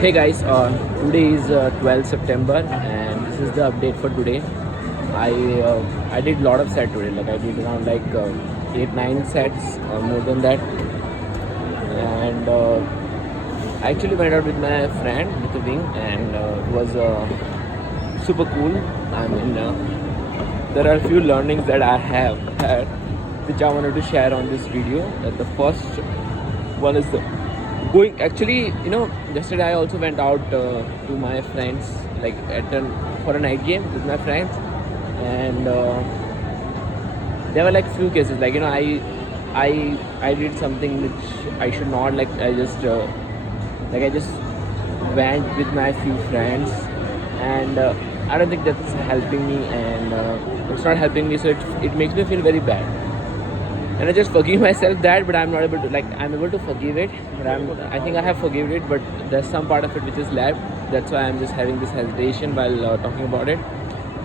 Hey guys, today is 12th September and this is the update for today. I did a lot of set today. Like I did around 8-9 sets or more than that, and I actually went out with my friend with the wing, and it was super cool. I mean, there are a few learnings that I have had, which I wanted to share on this video. The first one is the going. Actually, yesterday I also went out to my friends, like for a night game with my friends, and there were like few cases. I did something which I should not. I just went with my few friends, and I don't think that's helping me, and it's not helping me. So it makes me feel very bad, and I just forgive myself that, but I'm not able to. I'm able to forgive it, but I think I have forgiven it, but there's some part of it which is left. That's why I'm just having this hesitation while talking about it,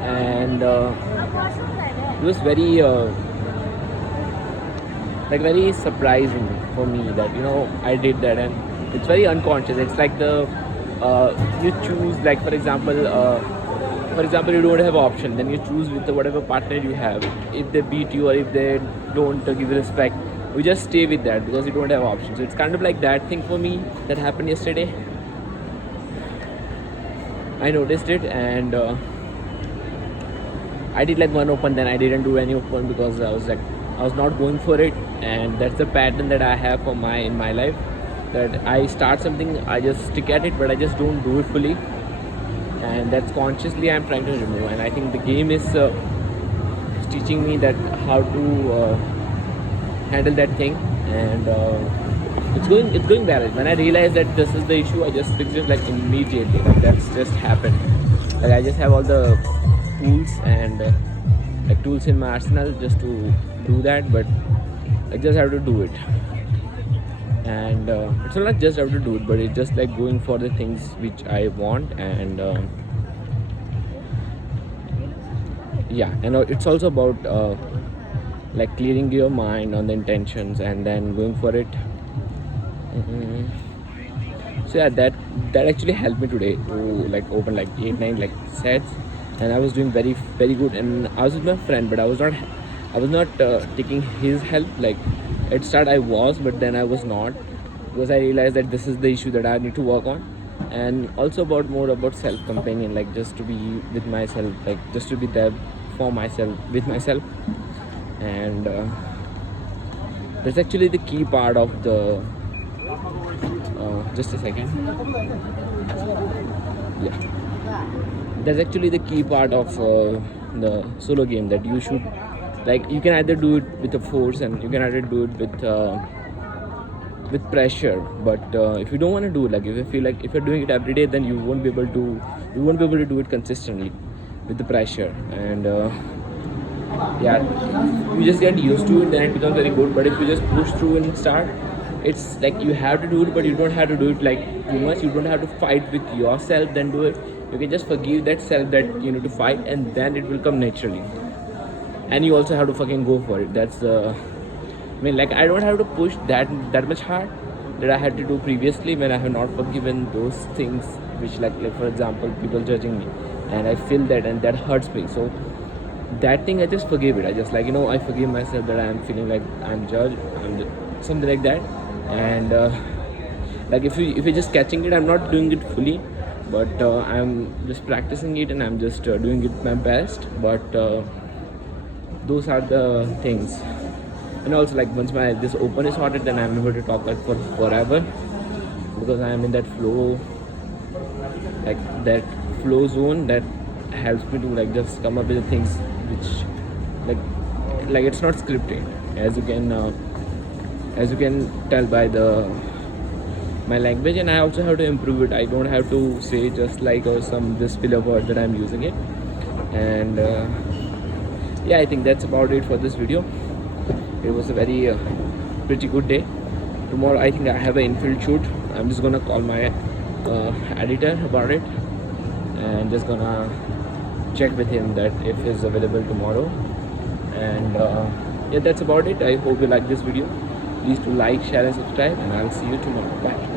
and it was very surprising for me that I did that, and it's very unconscious. It's like you choose, like for example, you don't have option, then you choose with whatever partner you have. If they beat you or if they don't give you respect, you just stay with that because you don't have option. So it's kind of like that thing for me that happened yesterday. I noticed it, and I did like one open, then I didn't do any open because I was not going for it, and that's the pattern that I have in my life, that I start something, I just stick at it, but I just don't do it fully, and that's consciously I'm trying to remove. And I think the game is teaching me that how to handle that thing, and it's going well. When I realize that this is the issue, I just fix it like immediately. Like that's just happened. Like I just have all the tools and like tools in my arsenal just to do that, but I just have to do it. And it's not just have to do it, but it's just like going for the things which I want, and it's also about like clearing your mind on the intentions and then going for it. So yeah, that actually helped me today to like open like 8-9 like sets, and I was doing very very good. And I was with my friend, but I was not taking his help. Like at start I was, but then I was not, because I realized that this is the issue that I need to work on. And also more about self-companion, like just to be with myself, like just to be there for myself, with myself. And that's actually the key part of the just a second. Yeah, that's actually the key part of the solo game, that you should, like, you can either do it with a force, and you can either do it with pressure. But if you don't want to do it, like if you feel like if you're doing it every day, then you won't be able to do it consistently with the pressure. And you just get used to it, then it becomes very good. But if you just push through and start, it's like you have to do it, but you don't have to do it like too much. You don't have to fight with yourself, then do it. You can just forgive that self that you need to fight, and then it will come naturally. And you also have to fucking go for it. That's like I don't have to push that much hard that I had to do previously when I have not forgiven those things, which like for example, people judging me, and I feel that, and that hurts me. So that thing I just forgive it. I just I forgive myself that I am feeling like I'm judged, something like that. And like if you're just catching it, I'm not doing it fully, but I'm just practicing it, and I'm just doing it my best. But those are the things. And also, like, once this open is sorted, then I'm able to talk like for forever, because I am in that flow, like that flow zone that helps me to like just come up with the things which like it's not scripted, as you can tell by my language. And I also have to improve it. I don't have to say just like this filler word that I'm using it. And I think that's about it for this video. It was a very pretty good day. Tomorrow I think I have an infield shoot. I'm just gonna call my editor about it, and just gonna check with him that if he's available tomorrow. And that's about it. I hope you like this video. Please do like, share and subscribe, and I'll see you tomorrow. Bye.